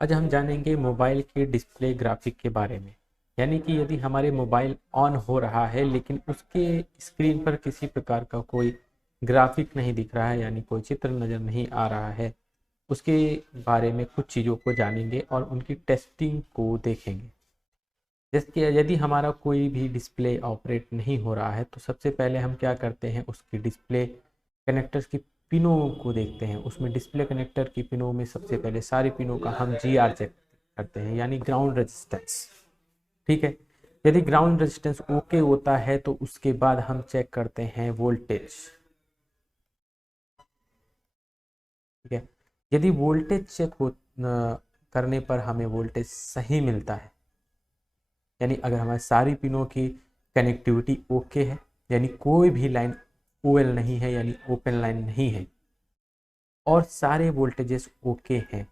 आज हम जानेंगे मोबाइल के डिस्प्ले ग्राफिक के बारे में। यानी कि यदि हमारे मोबाइल ऑन हो रहा है लेकिन उसके स्क्रीन पर किसी प्रकार का कोई ग्राफिक नहीं दिख रहा है, यानी कोई चित्र नज़र नहीं आ रहा है, उसके बारे में कुछ चीज़ों को जानेंगे और उनकी टेस्टिंग को देखेंगे। जैसे कि यदि हमारा कोई भी डिस्प्ले ऑपरेट नहीं हो रहा है तो सबसे पहले हम क्या करते हैं, उसकी डिस्प्ले कनेक्टर्स की पिनों को देखते हैं। उसमें डिस्प्ले कनेक्टर की पिनों में सबसे पहले सारी पिनों का हम जीआर चेक करते हैं, यानी ग्राउंड रेजिस्टेंस। ठीक है, यदि ग्राउंड रेजिस्टेंस ओके होता है तो उसके बाद हम चेक करते हैं वोल्टेज। ठीक है, यदि वोल्टेज चेक करने पर हमें वोल्टेज सही मिलता है, यानी अगर हमारी सारी पिनों की कनेक्टिविटी ओके है, यानी कोई भी लाइन ओएल नहीं है यानी ओपन लाइन नहीं है, और सारे वोल्टेजेस ओके हैं,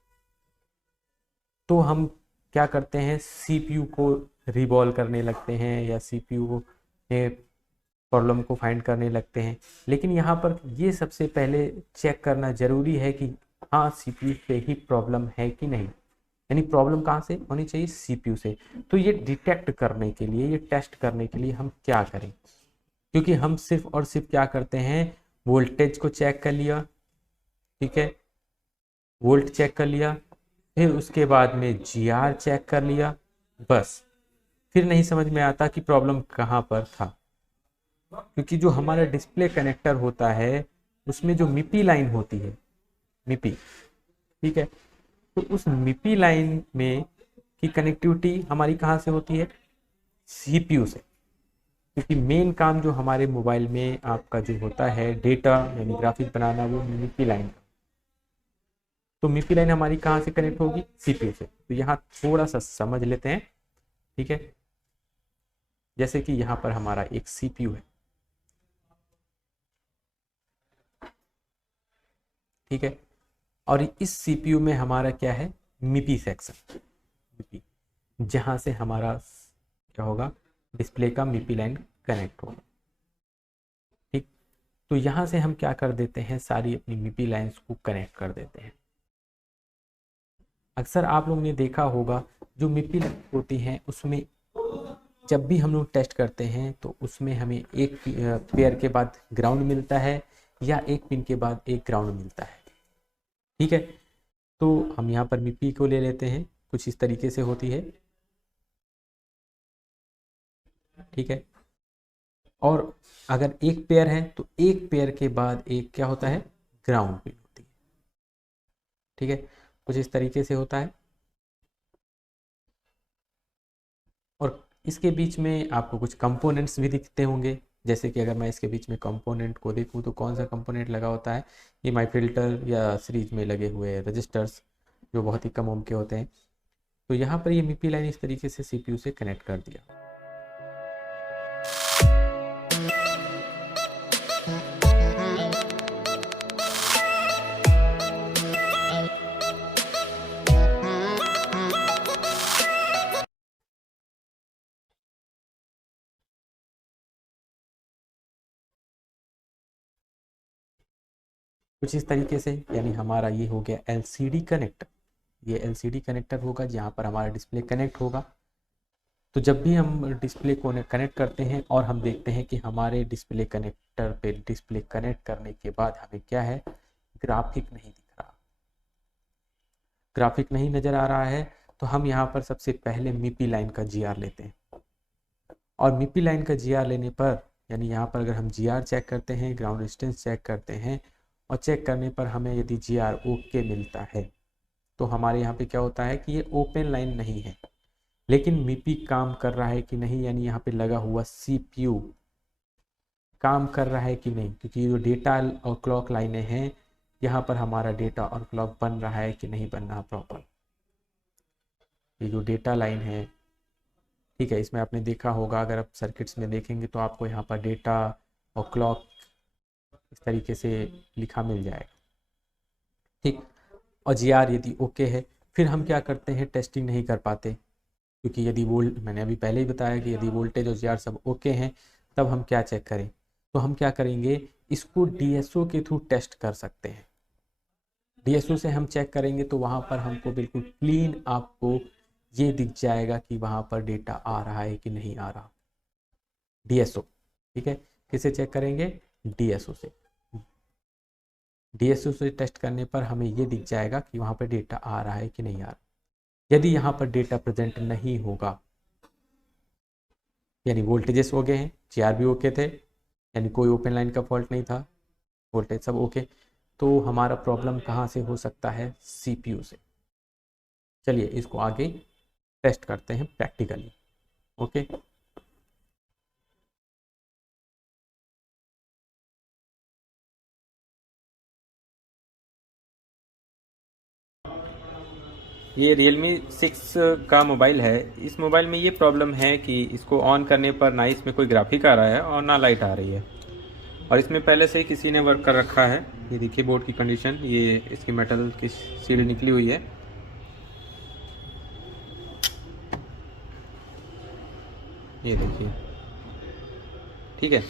तो हम क्या करते हैं, सीपीयू को रिवॉल्व करने लगते हैं या सीपीयू में प्रॉब्लम को फाइंड करने लगते हैं। लेकिन यहाँ पर ये सबसे पहले चेक करना ज़रूरी है कि हाँ सीपीयू से ही प्रॉब्लम है कि नहीं, यानी प्रॉब्लम कहाँ से होनी चाहिए, सीपीयू से। तो ये डिटेक्ट करने के लिए, ये टेस्ट करने के लिए हम क्या करें, क्योंकि हम सिर्फ और सिर्फ क्या करते हैं, वोल्टेज को चेक कर लिया, ठीक है, वोल्ट चेक कर लिया, फिर उसके बाद में जीआर चेक कर लिया, बस। फिर नहीं समझ में आता कि प्रॉब्लम कहाँ पर था, क्योंकि जो हमारा डिस्प्ले कनेक्टर होता है उसमें जो मिपी लाइन होती है, मिपी, ठीक है, तो उस मिपी लाइन में की कनेक्टिविटी हमारी कहाँ से होती है, सीपीयू से। क्योंकि मेन काम जो हमारे मोबाइल में आपका जो होता है डेटा यानी ग्राफिक बनाना, वो मिपी लाइन। तो मिपी लाइन हमारी कहाँ से कनेक्ट होगी, सीपीयू से। तो यहाँ थोड़ा सा समझ लेते हैं, ठीक है। जैसे कि यहाँ पर हमारा एक सीपीयू है, ठीक है, और इस सीपीयू में हमारा क्या है, मिपी सेक्शन, मिपी, जहाँ से हमारा क्या होगा, डिस्प्ले का मिपी लाइन कनेक्ट होगा। ठीक, तो यहाँ से हम क्या कर देते हैं, सारी अपनी मिपी लाइंस को कनेक्ट कर देते हैं। अक्सर आप लोगों ने देखा होगा जो मिपी लाइन होती हैं उसमें जब भी हम लोग टेस्ट करते हैं तो उसमें हमें एक पेयर के बाद ग्राउंड मिलता है या एक पिन के बाद एक ग्राउंड मिलता है। ठीक है, तो हम यहाँ पर मिपी को ले लेते हैं, कुछ इस तरीके से होती है, ठीक है। और अगर एक पेयर है तो एक पेयर के बाद एक क्या होता है, ग्राउंड पिन होती है, ठीक है, कुछ इस तरीके से होता है। और इसके बीच में आपको कुछ कंपोनेंट्स भी दिखते होंगे, जैसे कि अगर मैं इसके बीच में कंपोनेंट को देखूं तो कौन सा कंपोनेंट लगा होता है, ये माई फिल्टर या सीरीज में लगे हुए रजिस्टर्स जो बहुत ही कम ओम के होते हैं। तो यहाँ पर ये मिपी लाइन इस तरीके से सीपीयू से कनेक्ट कर दिया। कुछ इस तरीके से, यानी हमारा ये हो गया एलसीडी कनेक्टर। ये एलसीडी कनेक्टर होगा जहाँ पर हमारा डिस्प्ले कनेक्ट होगा। तो जब भी हम डिस्प्ले को कनेक्ट करते हैं और हम देखते हैं कि हमारे डिस्प्ले कनेक्टर पे डिस्प्ले कनेक्ट करने के बाद हमें क्या है, ग्राफिक नहीं दिख रहा, ग्राफिक नहीं नज़र आ रहा है, तो हम यहाँ पर सबसे पहले मिपी लाइन का जीआर लेते हैं। और मिपी लाइन का जीआर लेने पर, यानी यहाँ पर अगर हम जीआर चेक करते हैं, ग्राउंड रेजिस्टेंस चेक करते हैं, और चेक करने पर हमें यदि जीआर ओके मिलता है तो हमारे यहाँ पे क्या होता है कि ये ओपन लाइन नहीं है, लेकिन मिपी काम कर रहा है कि नहीं, यानी यहाँ पे लगा हुआ सीपीयू काम कर रहा है कि नहीं, क्योंकि जो डेटा और क्लॉक लाइनें हैं, यहाँ पर हमारा डेटा और क्लॉक बन रहा है कि नहीं बन रहा प्रॉपर। ये जो डेटा लाइन है, ठीक है, इसमें आपने देखा होगा, अगर आप सर्किट्स में देखेंगे तो आपको यहाँ पर डेटा और क्लॉक इस तरीके से लिखा मिल जाएगा, ठीक। और जीआर यदि ओके है, फिर हम क्या करते हैं, टेस्टिंग नहीं कर पाते, क्योंकि यदि मैंने अभी पहले ही बताया कि यदि वोल्टेज और जीआर सब ओके हैं तब हम क्या चेक करें, तो हम क्या करेंगे, इसको डीएसओ के थ्रू टेस्ट कर सकते हैं। DSO से हम चेक करेंगे तो वहाँ पर हमको बिल्कुल क्लीन आपको ये दिख जाएगा कि वहाँ पर डेटा आ रहा है कि नहीं आ रहा। DSO, ठीक है। किसे चेक करेंगे? DSO से। DSO से टेस्ट करने पर हमें ये दिख जाएगा कि वहाँ पर डेटा आ रहा है कि नहीं आ रहा। यदि यहाँ पर डेटा प्रेजेंट नहीं होगा, यानी वोल्टेजेस हो गए हैं, GR भी ओके थे, यानी कोई ओपन लाइन का फॉल्ट नहीं था, वोल्टेज सब ओके, तो हमारा प्रॉब्लम कहाँ से हो सकता है? CPU से। चलिए इसको आगे टेस्ट करते हैं प्रैक्टिकली। ओके, ये Realme 6 का मोबाइल है। इस मोबाइल में ये प्रॉब्लम है कि इसको ऑन करने पर ना इसमें कोई ग्राफिक आ रहा है और ना लाइट आ रही है, और इसमें पहले से ही किसी ने वर्क कर रखा है। ये देखिए बोर्ड की कंडीशन, ये इसकी मेटल की सील निकली हुई है। ये देखिए, ठीक है।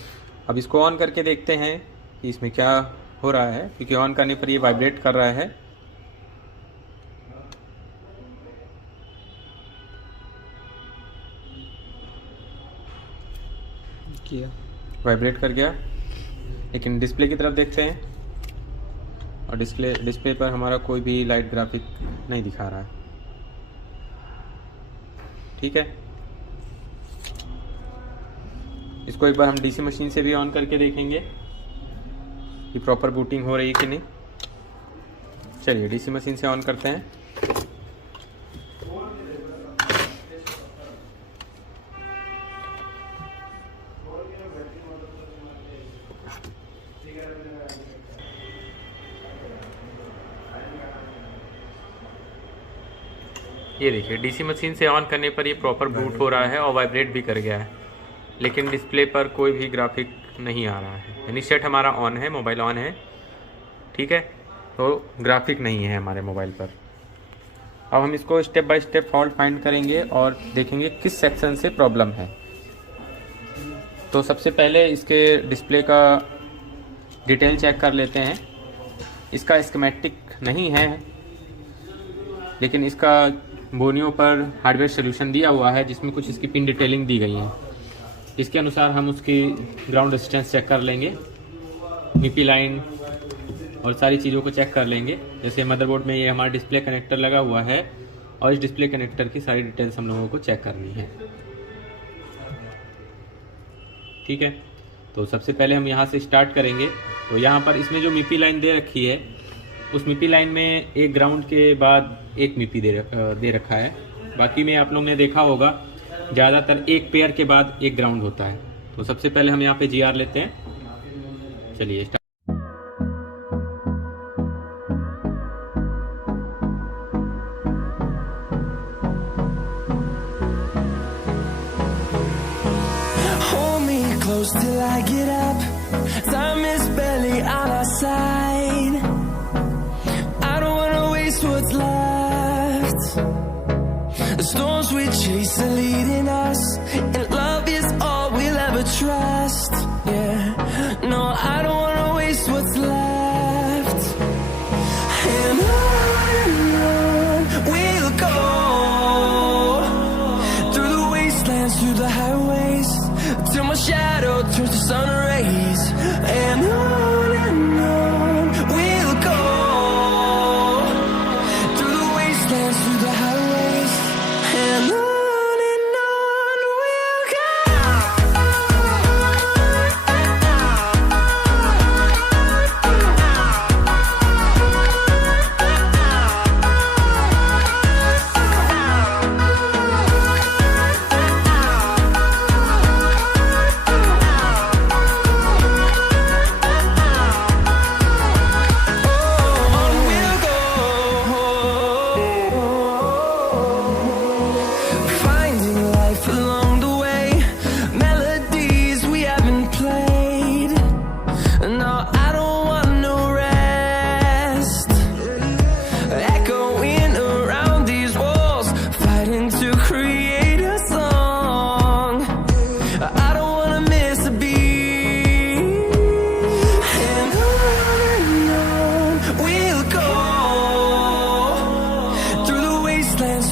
अब इसको ऑन करके देखते हैं कि इसमें क्या हो रहा है, क्योंकि ऑन करने पर ये वाइब्रेट कर रहा है। किया, वाइब्रेट कर गया, लेकिन डिस्प्ले की तरफ देखते हैं और डिस्प्ले पर हमारा कोई भी लाइट ग्राफिक नहीं दिखा रहा है। ठीक है, इसको एक बार हम DC मशीन से भी ऑन करके देखेंगे कि प्रॉपर बूटिंग हो रही है कि नहीं। चलिए DC मशीन से ऑन करते हैं। ये देखिए DC मशीन से ऑन करने पर ये प्रॉपर बूट हो रहा है और वाइब्रेट भी कर गया है, लेकिन डिस्प्ले पर कोई भी ग्राफिक नहीं आ रहा है। यानी सेट हमारा ऑन है, मोबाइल ऑन है, ठीक है, तो ग्राफिक नहीं है हमारे मोबाइल पर। अब हम इसको step by step fault find करेंगे और देखेंगे किस सेक्शन से प्रॉब्लम है। तो सबसे पहले इसके डिस्प्ले का डिटेल चेक कर लेते हैं। इसका स्कीमेटिक नहीं है, लेकिन इसका बोनियों पर हार्डवेयर सोल्यूशन दिया हुआ है जिसमें कुछ इसकी पिन डिटेलिंग दी गई है। इसके अनुसार हम उसकी ग्राउंड रेजिस्टेंस चेक कर लेंगे, MIPI लाइन और सारी चीज़ों को चेक कर लेंगे। जैसे मदरबोर्ड में ये हमारा डिस्प्ले कनेक्टर लगा हुआ है और इस डिस्प्ले कनेक्टर की सारी डिटेल्स हम लोगों को चेक करनी है। ठीक है, तो सबसे पहले हम यहाँ से स्टार्ट करेंगे। तो यहाँ पर इसमें जो MIPI लाइन दे रखी है, उस MIPI लाइन में एक ग्राउंड के बाद एक MIPI दे रखा है। बाकी में आप लोग ने देखा होगा ज़्यादातर एक पेयर के बाद एक ग्राउंड होता है। तो सबसे पहले हम यहाँ पे GR लेते हैं। चलिए start. Till I get up, time is barely on our side. I don't wanna waste what's left. The storms we chase are leading us, and love is all we'll ever trust. Yeah, no, I don't wanna waste what's left. And on we'll go, through the wastelands, through the highways, till my shadow turns to sun rays. And on we'll go, through the wastelands, through the highways. And on we'll go.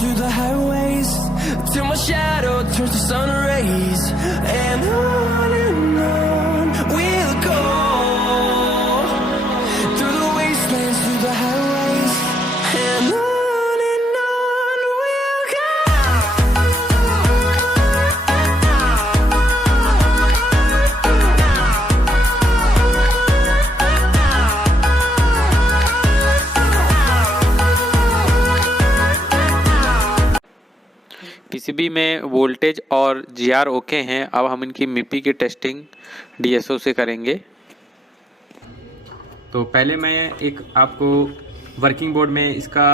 through the highways, till my shadow turns to sun rays, and on we'll go, through the wastelands, through the highways, and on we'll go. PCB में voltage और GR okay हैं। अब हम इनकी मिपी की testing DSO से करेंगे। तो पहले मैं एक आपको वर्किंग बोर्ड में इसका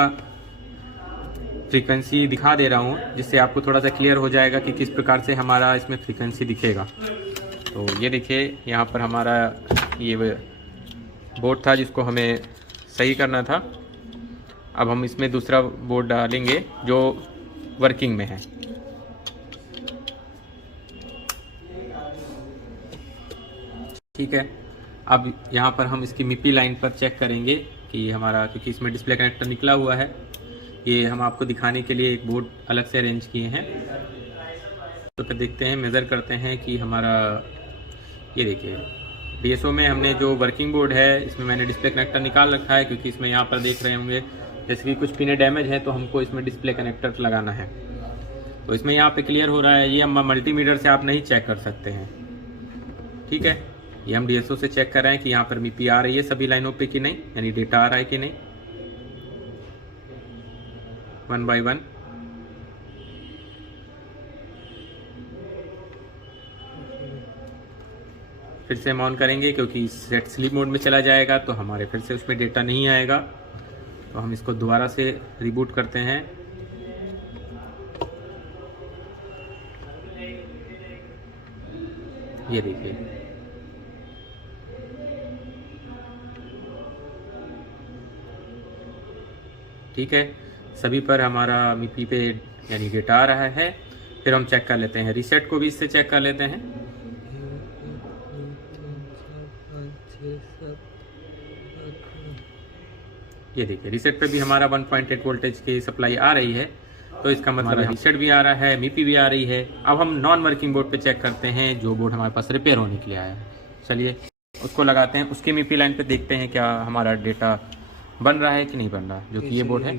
फ्रीक्वेंसी दिखा दे रहा हूँ, जिससे आपको थोड़ा सा क्लियर हो जाएगा कि किस प्रकार से हमारा इसमें फ्रीक्वेंसी दिखेगा। तो ये देखिए, यहाँ पर हमारा ये बोर्ड था जिसको हमें सही करना था। अब हम इसमें दूसरा बोर्ड डालेंगे जो वर्किंग में है। ठीक है, अब यहाँ पर हम इसकी मिपी लाइन पर चेक करेंगे कि हमारा, क्योंकि इसमें डिस्प्ले कनेक्टर निकला हुआ है, ये हम आपको दिखाने के लिए एक बोर्ड अलग से अरेंज किए हैं। तो फिर देखते हैं, मेज़र करते हैं कि हमारा, ये देखिए डीएसओ में हमने जो वर्किंग बोर्ड है इसमें मैंने डिस्प्ले कनेक्टर निकाल रखा है, क्योंकि इसमें यहाँ पर देख रहे होंगे जैसे कि कुछ पिने डैमेज है तो हमको इसमें डिस्प्ले कनेक्टर लगाना है। तो इसमें यहाँ पे क्लियर हो रहा है, ये हम मल्टीमीटर से आप नहीं चेक कर सकते हैं। ठीक है, ये हम डीएसओ से चेक कर रहे हैं कि यहाँ पर मिपी आ रही है सभी लाइनों पे कि नहीं, यानी डेटा आ रहा है कि नहीं। 1 बाय 1 फिर से हम ऑन करेंगे, क्योंकि सेट स्लीप मोड में चला जाएगा तो हमारे फिर से उसमें डेटा नहीं आएगा। तो हम इसको दोबारा से रिबूट करते हैं। ये देखिए, ठीक है, सभी पर हमारा मिपी पे यानी डेटा आ रहा है। फिर हम चेक कर लेते हैं, रीसेट को भी इससे चेक कर लेते हैं। ये देखिए, रीसेट पे भी हमारा 1.8 वोल्टेज की सप्लाई आ रही है, तो इसका मतलब रीसेट भी आ रहा है, मिपी भी आ रही है। अब हम नॉन वर्किंग बोर्ड पे चेक करते हैं, जो बोर्ड हमारे पास रिपेयर होने के लिए आया है। चलिए उसको लगाते हैं, उसकी मिपी लाइन पे देखते हैं क्या हमारा डेटा बन रहा है कि नहीं बन रहा, जो कि ये बोर्ड है।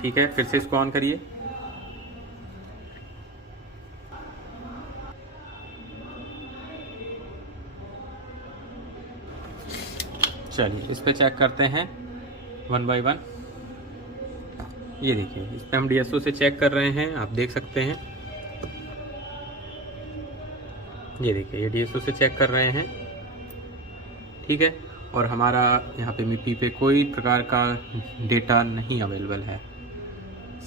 ठीक है, फिर से इसको ऑन करिए। चलिए इस पे चेक करते हैं 1 बाय 1। ये देखिए, इस पे हम डीएसओ से चेक कर रहे हैं, आप देख सकते हैं। ये देखिए, ये डीएसओ से चेक कर रहे हैं। ठीक है, और हमारा यहाँ पे मिपी पे कोई प्रकार का डेटा नहीं अवेलेबल है।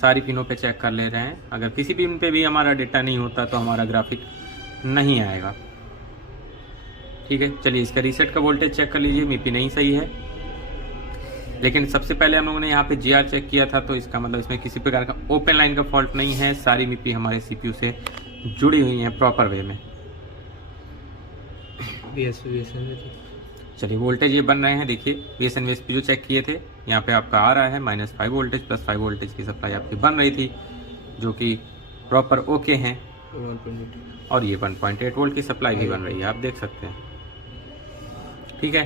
सारी पिनों पे चेक कर ले रहे हैं, अगर किसी पिन पे भी हमारा डेटा नहीं होता तो हमारा ग्राफिक नहीं आएगा। ठीक है, चलिए इसका रीसेट का वोल्टेज चेक कर लीजिए, मिपी नहीं सही है। लेकिन सबसे पहले हम लोगों ने यहाँ पे जीआर चेक किया था, तो इसका मतलब इसमें किसी प्रकार का ओपन लाइन का फॉल्ट नहीं है। सारी मिपी हमारे सीपीयू से जुड़ी हुई हैं प्रॉपर वे में। चलिए वोल्टेज ये बन रहे हैं, देखिए VSN VSP जो चेक किए थे यहाँ पे आपका आ रहा है -5 वोल्टेज +5 वोल्टेज की सप्लाई आपकी बन रही थी, जो कि प्रॉपर ओके हैं। और ये 1.8 वोल्ट की सप्लाई भी बन रही है, आप देख सकते हैं। ठीक है,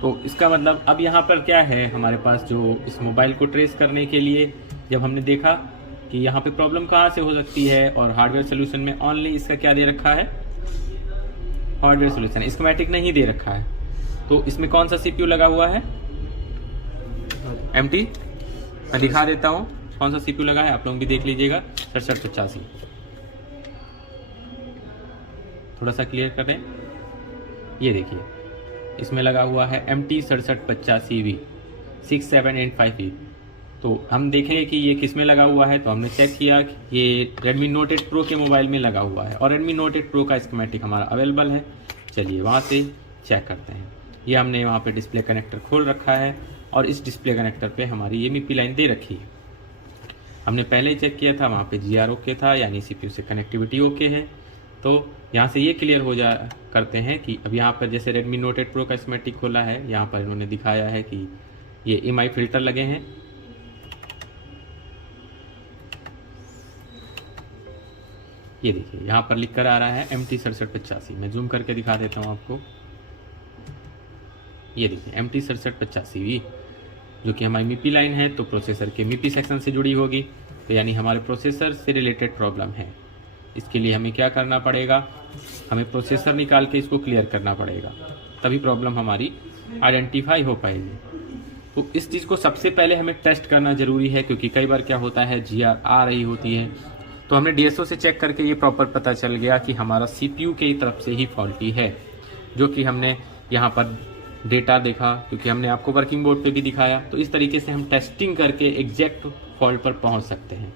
तो इसका मतलब अब यहाँ पर क्या है हमारे पास, जो इस मोबाइल को ट्रेस करने के लिए जब हमने देखा कि यहाँ पे प्रॉब्लम कहाँ से हो सकती है, और हार्डवेयर सोल्यूशन में ओनली इसका क्या दे रखा है, हार्डवेयर सोल्यूशन, स्कीमेटिक नहीं दे रखा है। तो इसमें कौन सा सीपीयू लगा हुआ है, एमटी, मैं दिखा देता हूँ कौन सा सीपीयू लगा है, आप लोग भी देख लीजिएगा। 6785 थोड़ा सा क्लियर कर दें। ये देखिए, इसमें लगा हुआ है MT 6785V 6785E। तो हम देखेंगे कि ये किस में लगा हुआ है, तो हमने चेक किया कि ये Redmi Note 8 Pro के मोबाइल में लगा हुआ है, और Redmi Note 8 Pro का स्कीमेटिक हमारा अवेलेबल है। चलिए वहाँ से चेक करते हैं। ये हमने वहाँ पे डिस्प्ले कनेक्टर खोल रखा है, और इस डिस्प्ले कनेक्टर पे हमारी ये मिपी लाइन दे रखी है। हमने पहले ही चेक किया था, वहाँ पे GR ओके था, यानी CPU से कनेक्टिविटी ओके है। तो यहाँ से ये क्लियर हो जा करते हैं कि अब यहाँ पर जैसे Redmi Note 8 Pro का स्कीमेटिक खोला है, यहाँ पर इन्होंने दिखाया है कि ये EMI फिल्टर लगे हैं। ये देखिए यहाँ पर लिख कर आ रहा है MT6785। मैं जूम करके दिखा देता हूँ आपको। ये देखिए MT6785 जो कि हमारी MIPI लाइन है, तो प्रोसेसर के MIPI सेक्शन से जुड़ी होगी, तो यानी हमारे प्रोसेसर से रिलेटेड प्रॉब्लम है। इसके लिए हमें क्या करना पड़ेगा, हमें प्रोसेसर निकाल के इसको क्लियर करना पड़ेगा, तभी प्रॉब्लम हमारी आइडेंटिफाई हो पाएगी। तो इस चीज़ को सबसे पहले हमें टेस्ट करना ज़रूरी है, क्योंकि कई बार क्या होता है GR आ रही होती है, तो हमने DSO से चेक करके ये प्रॉपर पता चल गया कि हमारा CPU की तरफ से ही फॉल्टी है, जो कि हमने यहाँ पर डेटा देखा, क्योंकि हमने आपको वर्किंग बोर्ड पे भी दिखाया। तो इस तरीके से हम टेस्टिंग करके एग्जैक्ट फॉल्ट पर पहुँच सकते हैं।